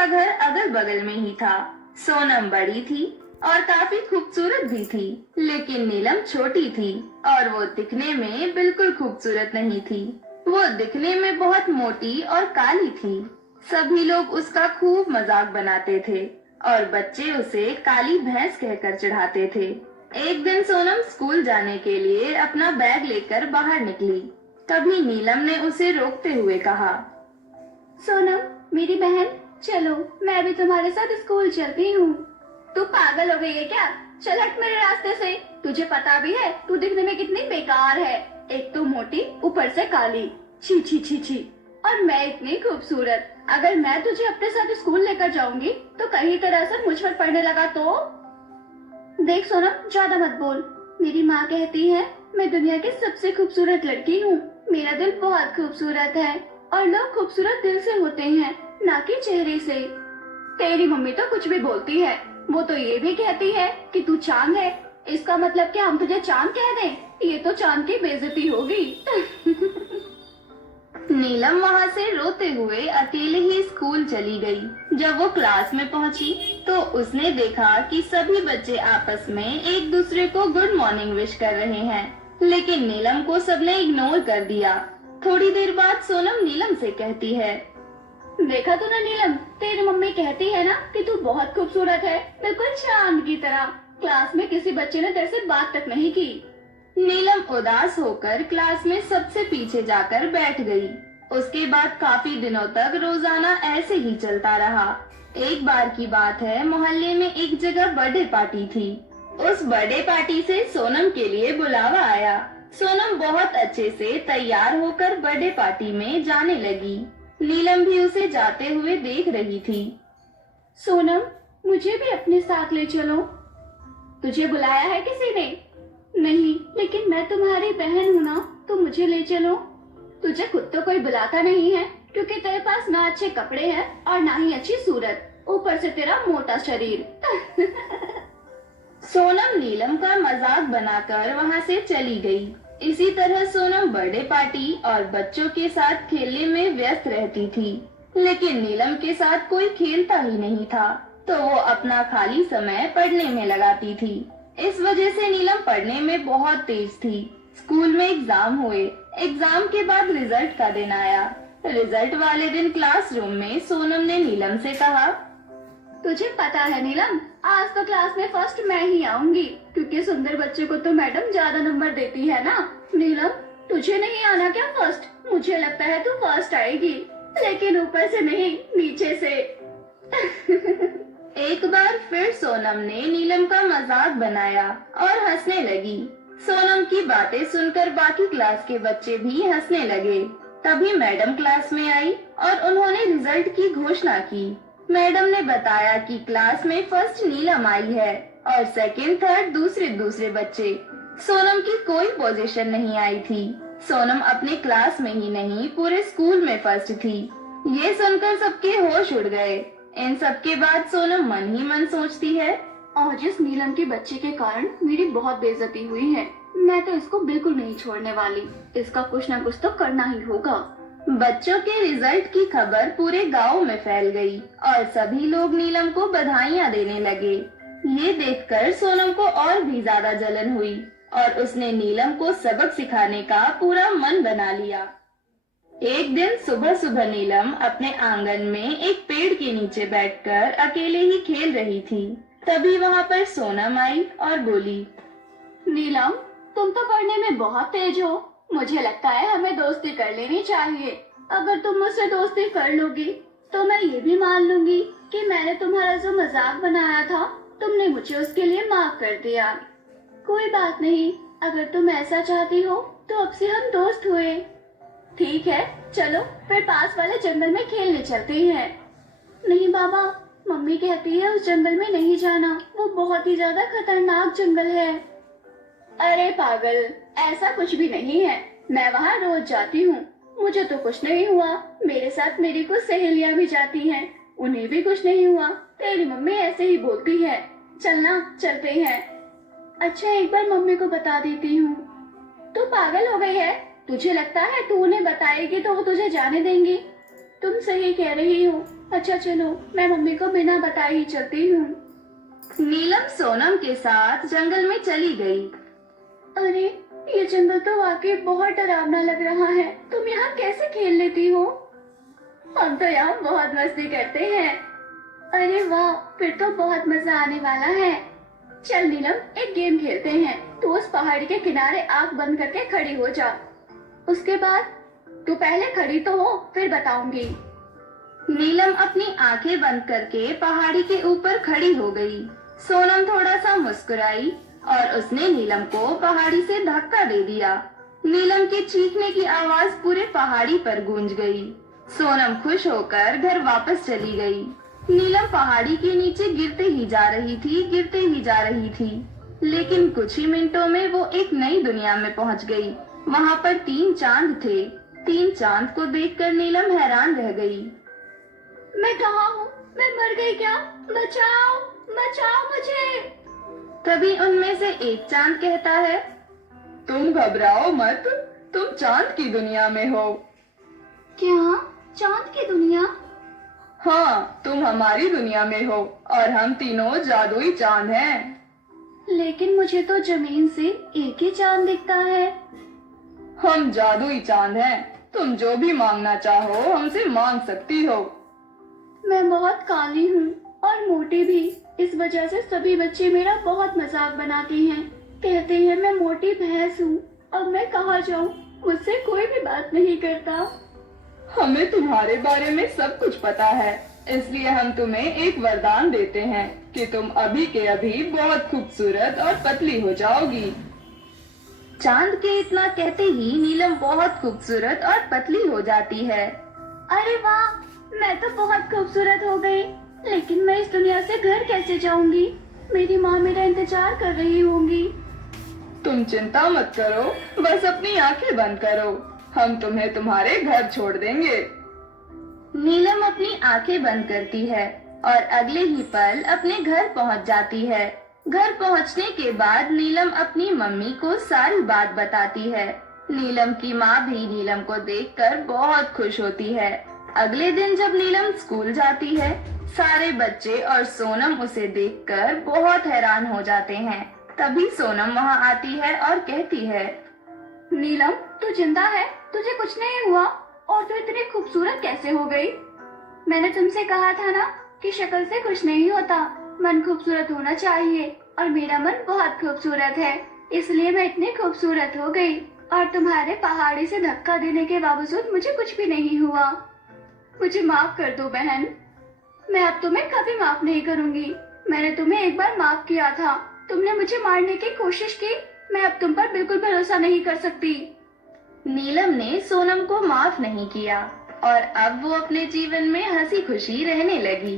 उसका घर अगल बगल में ही था। सोनम बड़ी थी और काफी खूबसूरत भी थी, लेकिन नीलम छोटी थी और वो दिखने में बिल्कुल खूबसूरत नहीं थी। वो दिखने में बहुत मोटी और काली थी। सभी लोग उसका खूब मजाक बनाते थे और बच्चे उसे काली भैंस कहकर चिढ़ाते थे। एक दिन सोनम स्कूल जाने के लिए अपना बैग लेकर बाहर निकली। तभी नीलम ने उसे रोकते हुए कहा, सोनम, मेरी बहन, चलो मैं भी तुम्हारे साथ स्कूल चलती हूँ। तू पागल हो गई है क्या? चल हट मेरे रास्ते से। तुझे पता भी है तू दिखने में कितनी बेकार है। एक तो मोटी, ऊपर से काली। छी छी छी छी। और मैं इतनी खूबसूरत। अगर मैं तुझे अपने साथ स्कूल लेकर जाऊंगी तो कहीं तरह से मुझ पर पड़ने लगा तो? देख सोनम, ज्यादा मत बोल। मेरी माँ कहती है मैं दुनिया की सबसे खूबसूरत लड़की हूँ। मेरा दिल बहुत खूबसूरत है और लोग खूबसूरत दिल से होते हैं, ना कि चेहरे से। तेरी मम्मी तो कुछ भी बोलती है। वो तो ये भी कहती है कि तू चांद है। इसका मतलब क्या हम तुझे चांद कह दें? ये तो चांद की बेइज्जती होगी। नीलम वहाँ से रोते हुए अकेले ही स्कूल चली गई। जब वो क्लास में पहुँची तो उसने देखा कि सभी बच्चे आपस में एक दूसरे को गुड मॉर्निंग विश कर रहे हैं, लेकिन नीलम को सबने इग्नोर कर दिया। थोड़ी देर बाद सोनम नीलम से कहती है, देखा तूने नीलम, तेरी मम्मी कहती है ना कि तू बहुत खूबसूरत है, बिल्कुल चांद की तरह। क्लास में किसी बच्चे ने तेरे से बात तक नहीं की। नीलम उदास होकर क्लास में सबसे पीछे जाकर बैठ गई। उसके बाद काफी दिनों तक रोजाना ऐसे ही चलता रहा। एक बार की बात है, मोहल्ले में एक जगह बर्थडे पार्टी थी। उस बर्थडे पार्टी से सोनम के लिए बुलावा आया। सोनम बहुत अच्छे से तैयार होकर बर्थडे पार्टी में जाने लगी। नीलम भी उसे जाते हुए देख रही थी। सोनम, मुझे भी अपने साथ ले चलो। तुझे बुलाया है किसी ने? नहीं, लेकिन मैं तुम्हारी बहन हूँ ना, तो मुझे ले चलो। तुझे खुद तो कोई बुलाता नहीं है, क्योंकि तेरे पास ना अच्छे कपड़े हैं और ना ही अच्छी सूरत, ऊपर से तेरा मोटा शरीर। सोनम नीलम का मजाक बनाकर वहाँ से चली गई। इसी तरह सोनम बर्थडे पार्टी और बच्चों के साथ खेलने में व्यस्त रहती थी, लेकिन नीलम के साथ कोई खेलता ही नहीं था, तो वो अपना खाली समय पढ़ने में लगाती थी। इस वजह से नीलम पढ़ने में बहुत तेज थी। स्कूल में एग्जाम हुए। एग्जाम के बाद रिजल्ट का दिन आया। रिजल्ट वाले दिन क्लासरूम में सोनम ने नीलम से कहा, तुझे पता है नीलम, आज तो क्लास में फर्स्ट मैं ही आऊंगी, क्योंकि सुंदर बच्चे को तो मैडम ज्यादा नंबर देती है ना। नीलम, तुझे नहीं आना क्या फर्स्ट? मुझे लगता है तू फर्स्ट आएगी, लेकिन ऊपर से नहीं, नीचे से। एक बार फिर सोनम ने नीलम का मजाक बनाया और हंसने लगी। सोनम की बातें सुनकर बाकी क्लास के बच्चे भी हंसने लगे। तभी मैडम क्लास में आई और उन्होंने रिजल्ट की घोषणा की। मैडम ने बताया कि क्लास में फर्स्ट नीलम आई है और सेकंड थर्ड दूसरे दूसरे बच्चे। सोनम की कोई पोजीशन नहीं आई थी। सोनम अपने क्लास में ही नहीं, पूरे स्कूल में फर्स्ट थी। ये सुनकर सबके होश उड़ गए। इन सब के बाद सोनम मन ही मन सोचती है, और जिस नीलम के बच्चे के कारण मेरी बहुत बेइज्जती हुई है, मैं तो इसको बिल्कुल नहीं छोड़ने वाली। इसका कुछ न कुछ तो करना ही होगा। बच्चों के रिजल्ट की खबर पूरे गांव में फैल गई और सभी लोग नीलम को बधाइयां देने लगे। ये देखकर सोनम को और भी ज्यादा जलन हुई और उसने नीलम को सबक सिखाने का पूरा मन बना लिया। एक दिन सुबह सुबह नीलम अपने आंगन में एक पेड़ के नीचे बैठकर अकेले ही खेल रही थी। तभी वहाँ पर सोनम आई और बोली, नीलम, तुम तो पढ़ने में बहुत तेज हो। मुझे लगता है हमें दोस्ती कर लेनी चाहिए। अगर तुम मुझसे दोस्ती कर लोगी तो मैं ये भी मान लूंगी कि मैंने तुम्हारा जो मजाक बनाया था, तुमने मुझे उसके लिए माफ कर दिया। कोई बात नहीं, अगर तुम ऐसा चाहती हो तो अब से हम दोस्त हुए। ठीक है, चलो फिर पास वाले जंगल में खेलने चलते हैं। नहीं बाबा, मम्मी कहती है उस जंगल में नहीं जाना, वो बहुत ही ज्यादा खतरनाक जंगल है। अरे पागल, ऐसा कुछ भी नहीं है। मैं वहाँ रोज जाती हूँ, मुझे तो कुछ नहीं हुआ। मेरे साथ मेरी कुछ सहेलियाँ भी जाती हैं, उन्हें भी कुछ नहीं हुआ। तेरी मम्मी ऐसे ही बोलती है। चलना, चलते हैं। अच्छा, एक बार मम्मी को बता देती हूँ। तू पागल हो गई है? तुझे लगता है तू उन्हें बताएगी तो वो तुझे जाने देंगी? तुम सही कह रही हो, अच्छा चलो, मैं मम्मी को बिना बताए ही चलती हूँ। नीलम सोनम के साथ जंगल में चली गई। अरे, ये जंगल तो वाकई बहुत डरावना लग रहा है। तुम यहाँ कैसे खेल लेती हो? हम तो यहाँ बहुत मस्ती करते हैं। अरे वाह, फिर तो बहुत मजा आने वाला है। चल नीलम, एक गेम खेलते हैं। तू उस पहाड़ी के किनारे आंख बंद करके खड़ी हो जा। उसके बाद तू पहले खड़ी तो हो, फिर बताऊंगी। नीलम अपनी आंखें बंद करके पहाड़ी के ऊपर खड़ी हो गई। सोनम थोड़ा सा मुस्कुराई और उसने नीलम को पहाड़ी से धक्का दे दिया। नीलम के चीखने की आवाज पूरे पहाड़ी पर गूंज गई। सोनम खुश होकर घर वापस चली गई। नीलम पहाड़ी के नीचे गिरते ही जा रही थी, लेकिन कुछ ही मिनटों में वो एक नई दुनिया में पहुंच गई। वहाँ पर 3 चांद थे। 3 चांद को देखकर नीलम हैरान रह गई। मैं कहाँ हूँ? मैं मर गई क्या? बचाओ, बचाओ मुझे। तभी उनमें से एक चांद कहता है, तुम घबराओ मत, तुम चांद की दुनिया में हो। क्या? चांद की दुनिया? हाँ, तुम हमारी दुनिया में हो और हम तीनों जादुई चांद हैं। लेकिन मुझे तो जमीन से एक ही चांद दिखता है। हम जादुई चांद हैं, तुम जो भी मांगना चाहो हमसे मांग सकती हो। मैं बहुत काली हूँ और मोटी भी। इस वजह से सभी बच्चे मेरा बहुत मजाक बनाते हैं। कहते हैं मैं मोटी भैंस हूँ। अब मैं कहाँ जाऊँ? मुझसे कोई भी बात नहीं करता। हमें तुम्हारे बारे में सब कुछ पता है, इसलिए हम तुम्हें एक वरदान देते हैं कि तुम अभी के अभी बहुत खूबसूरत और पतली हो जाओगी। चांद के इतना कहते ही नीलम बहुत खूबसूरत और पतली हो जाती है। अरे वाह, मैं तो बहुत खूबसूरत हो गई। लेकिन मैं इस दुनिया से घर कैसे जाऊंगी? मेरी माँ मेरा इंतजार कर रही होंगी। तुम चिंता मत करो, बस अपनी आंखें बंद करो, हम तुम्हें तुम्हारे घर छोड़ देंगे। नीलम अपनी आंखें बंद करती है और अगले ही पल अपने घर पहुंच जाती है। घर पहुंचने के बाद नीलम अपनी मम्मी को सारी बात बताती है। नीलम की माँ भी नीलम को देखकर बहुत खुश होती है। अगले दिन जब नीलम स्कूल जाती है, सारे बच्चे और सोनम उसे देखकर बहुत हैरान हो जाते हैं। तभी सोनम वहाँ आती है और कहती है, नीलम, तू जिंदा है? तुझे कुछ नहीं हुआ? और तू इतनी खूबसूरत कैसे हो गई? मैंने तुमसे कहा था ना कि शक्ल से कुछ नहीं होता, मन खूबसूरत होना चाहिए। और मेरा मन बहुत खूबसूरत है, इसलिए मैं इतनी खूबसूरत हो गई। और तुम्हारे पहाड़ी से धक्का देने के बावजूद मुझे कुछ भी नहीं हुआ। मुझे माफ कर दो बहन, मैं अब तुम्हें कभी माफ नहीं करूंगी। मैंने तुम्हें एक बार माफ किया था, तुमने मुझे मारने की कोशिश की। मैं अब तुम पर बिल्कुल भरोसा नहीं कर सकती। नीलम ने सोनम को माफ नहीं किया और अब वो अपने जीवन में हंसी खुशी रहने लगी।